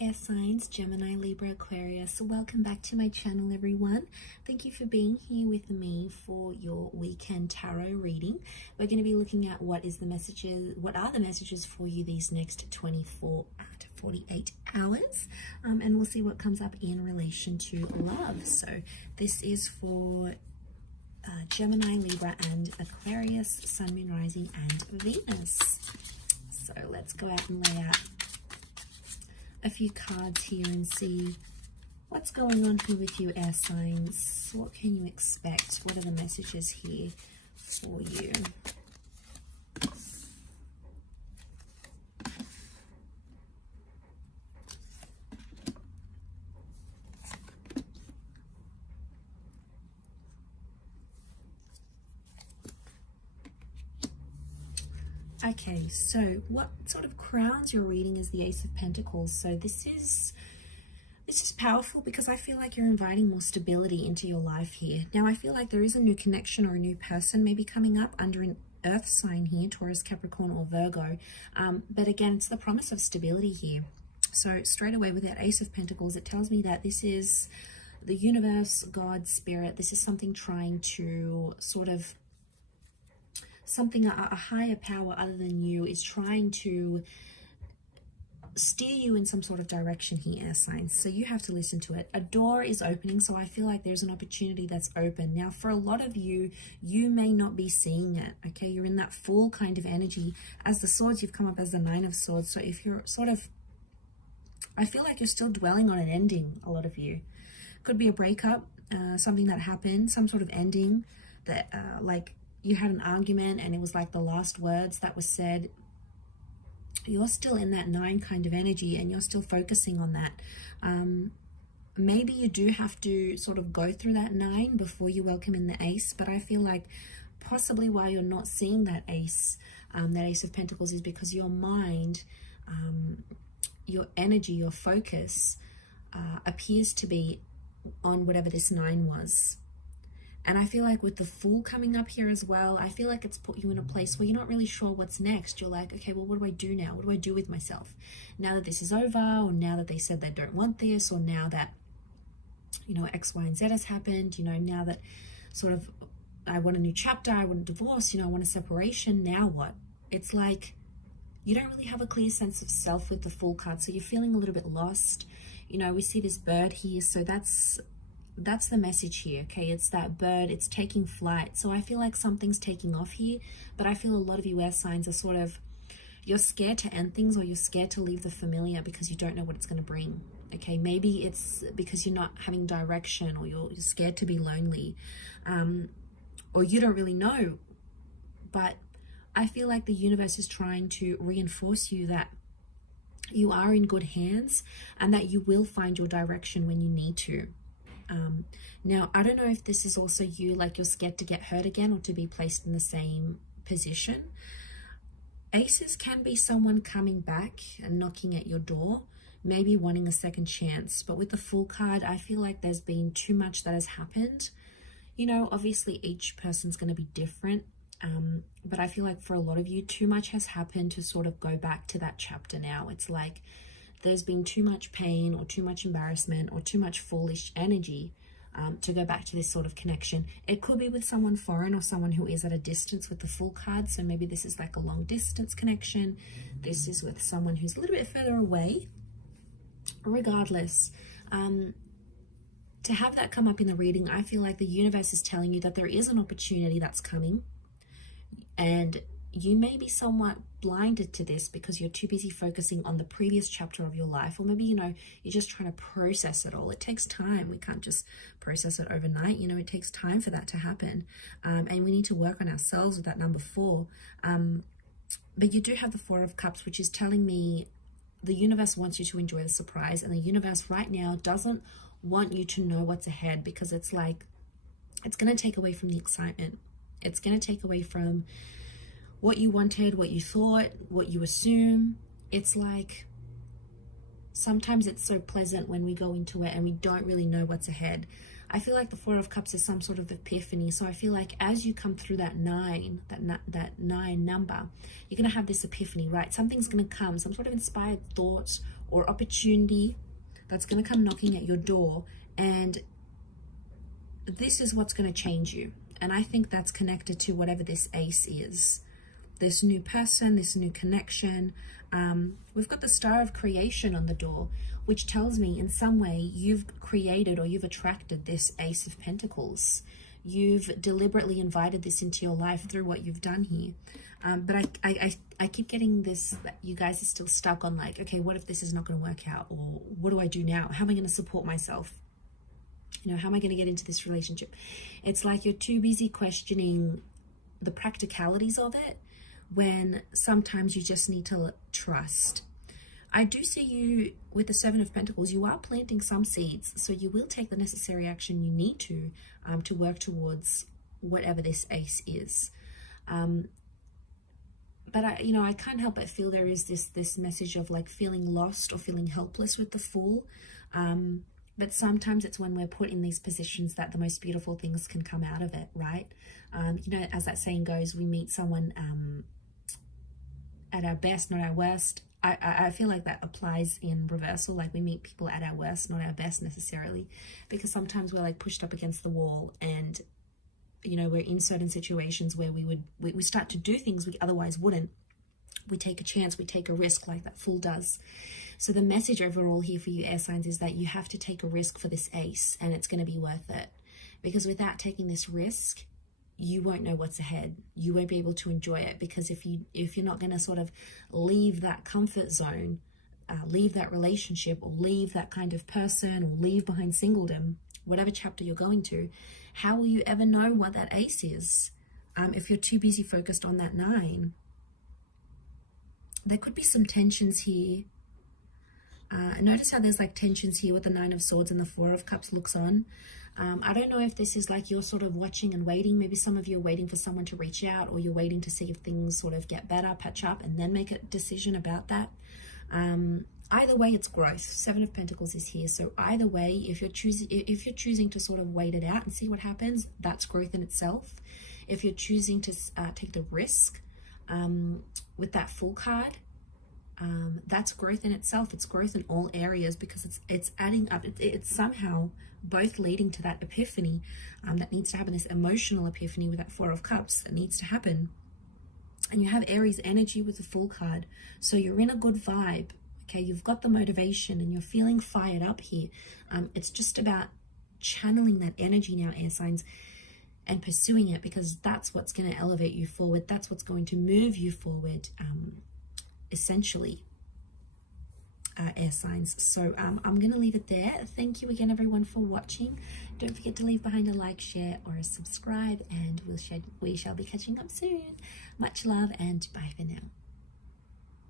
air signs, Gemini, Libra, Aquarius. Welcome back to my channel, everyone. Thank you for being here with me for your weekend tarot reading. We're going to be looking at what are the messages for you these next 24 to 48 hours, and we'll see what comes up in relation to love. So this is for Gemini, Libra, and Aquarius, Sun, Moon, Rising, and Venus. So let's go out and lay out a few cards here and see what's going on here with you, air signs. What can you expect? What are the messages here for you? Okay, so what sort of crowns your reading is the Ace of Pentacles. So this is powerful because I feel like you're inviting more stability into your life here. Now I feel like there is a new connection or a new person maybe coming up under an earth sign here, Taurus, Capricorn, or Virgo. But again, it's the promise of stability here. So straight away with that Ace of Pentacles, it tells me that this is the universe, God, spirit. This is something trying to sort of a higher power other than you is trying to steer you in some sort of direction here, air signs. So you have to listen to it. A door is opening, so I feel like there's an opportunity that's open. Now, for a lot of you, you may not be seeing it, okay? You're in that full kind of energy. As the swords, you've come up as the Nine of Swords. So if you're sort of, I feel like you're still dwelling on an ending, a lot of you. Could be a breakup, something that happened, some sort of ending that, like, you had an argument and it was like the last words that was said. You're still in that 9 kind of energy and you're still focusing on that. Maybe you do have to sort of go through that 9 before you welcome in the Ace, but I feel like possibly why you're not seeing that Ace of Pentacles is because your mind, your energy, your focus appears to be on whatever this 9 was. And I feel like with the Fool coming up here as well, I feel like it's put you in a place where you're not really sure what's next. You're like, okay, well, what do I do now? What do I do with myself? Now that this is over, or now that they said they don't want this, or now that, you know, X, Y, and Z has happened, you know, now that sort of I want a new chapter, I want a divorce, you know, I want a separation, now what? It's like you don't really have a clear sense of self with the Fool card, so you're feeling a little bit lost. You know, we see this bird here, so that's the message here, okay? It's that bird, it's taking flight. So I feel like something's taking off here, but I feel a lot of you air signs are sort of, you're scared to end things, or you're scared to leave the familiar because you don't know what it's going to bring, okay? Maybe it's because you're not having direction, or you're scared to be lonely, or you don't really know. But I feel like the universe is trying to reinforce you that you are in good hands and that you will find your direction when you need to. Now, I don't know if this is also you, like you're scared to get hurt again or to be placed in the same position. Aces can be someone coming back and knocking at your door, maybe wanting a second chance. But with the Fool card, I feel like there's been too much that has happened. You know, obviously each person's going to be different. But I feel like for a lot of you, too much has happened to sort of go back to that chapter now. It's like there's been too much pain or too much embarrassment or too much foolish energy to go back to this sort of connection. It could be with someone foreign or someone who is at a distance with the Fool card. So maybe this is like a long distance connection. This is with someone who's a little bit further away. Regardless, to have that come up in the reading, I feel like the universe is telling you that there is an opportunity that's coming. And you may be somewhat blinded to this because you're too busy focusing on the previous chapter of your life, or maybe, you know, you're just trying to process it all. It takes time. We can't just process it overnight. You know, it takes time for that to happen. And we need to work on ourselves with that number 4. But you do have the 4 of Cups, which is telling me the universe wants you to enjoy the surprise, and the universe right now doesn't want you to know what's ahead, because it's like, it's going to take away from the excitement. It's going to take away from what you wanted, what you thought, what you assume. It's like sometimes it's so pleasant when we go into it and we don't really know what's ahead. I feel like the Four of Cups is some sort of epiphany. So I feel like as you come through that nine number, you're going to have this epiphany, right? Something's going to come, some sort of inspired thought or opportunity that's going to come knocking at your door. And this is what's going to change you. And I think that's connected to whatever this ace is. This new person, this new connection. We've got the Star of Creation on the door, which tells me in some way you've created or you've attracted this Ace of Pentacles. You've deliberately invited this into your life through what you've done here. But I keep getting this, that you guys are still stuck on like, okay, what if this is not going to work out? Or what do I do now? How am I going to support myself? You know, how am I going to get into this relationship? It's like you're too busy questioning the practicalities of it, when sometimes you just need to trust. I do see you with the Seven of Pentacles. You are planting some seeds, so you will take the necessary action you need to work towards whatever this ace is. But I can't help but feel there is this message of like feeling lost or feeling helpless with the Fool. But sometimes it's when we're put in these positions that the most beautiful things can come out of it, right? As that saying goes, we meet someone at our best, not our worst. I feel like that applies in reversal. Like we meet people at our worst, not our best necessarily, because sometimes we're like pushed up against the wall, and we're in certain situations where we start to do things we otherwise wouldn't. We take a chance, we take a risk like that Fool does. So the message overall here for you air signs is that you have to take a risk for this ace, and it's going to be worth it, because without taking this risk, you won't know what's ahead. You won't be able to enjoy it, because if you're not going to sort of leave that comfort zone, leave that relationship, or leave that kind of person, or leave behind singledom, whatever chapter you're going to, how will you ever know what that ace is if you're too busy focused on that 9? There could be some tensions here. Notice how there's like tensions here with the 9 of Swords and the 4 of Cups looks on. I don't know if this is like you're sort of watching and waiting. Maybe some of you are waiting for someone to reach out, or you're waiting to see if things sort of get better, patch up, and then make a decision about that. Either way, it's growth. 7 of Pentacles is here. So either way, if you're choosing to sort of wait it out and see what happens, that's growth in itself. If you're choosing to take the risk with that Fool card, that's growth in itself. It's growth in all areas, because it's adding up. It's somehow both leading to that epiphany that needs to happen, this emotional epiphany with that 4 of Cups that needs to happen. And you have Aries energy with the Fool card, so you're in a good vibe. Okay, you've got the motivation and you're feeling fired up here. It's just about channeling that energy now, air signs, and pursuing it, because that's what's going to elevate you forward. That's what's going to move you forward, essentially, air signs. So I'm going to leave it there. Thank you again, everyone, for watching. Don't forget to leave behind a like, share, or a subscribe, and we shall be catching up soon. Much love, and bye for now.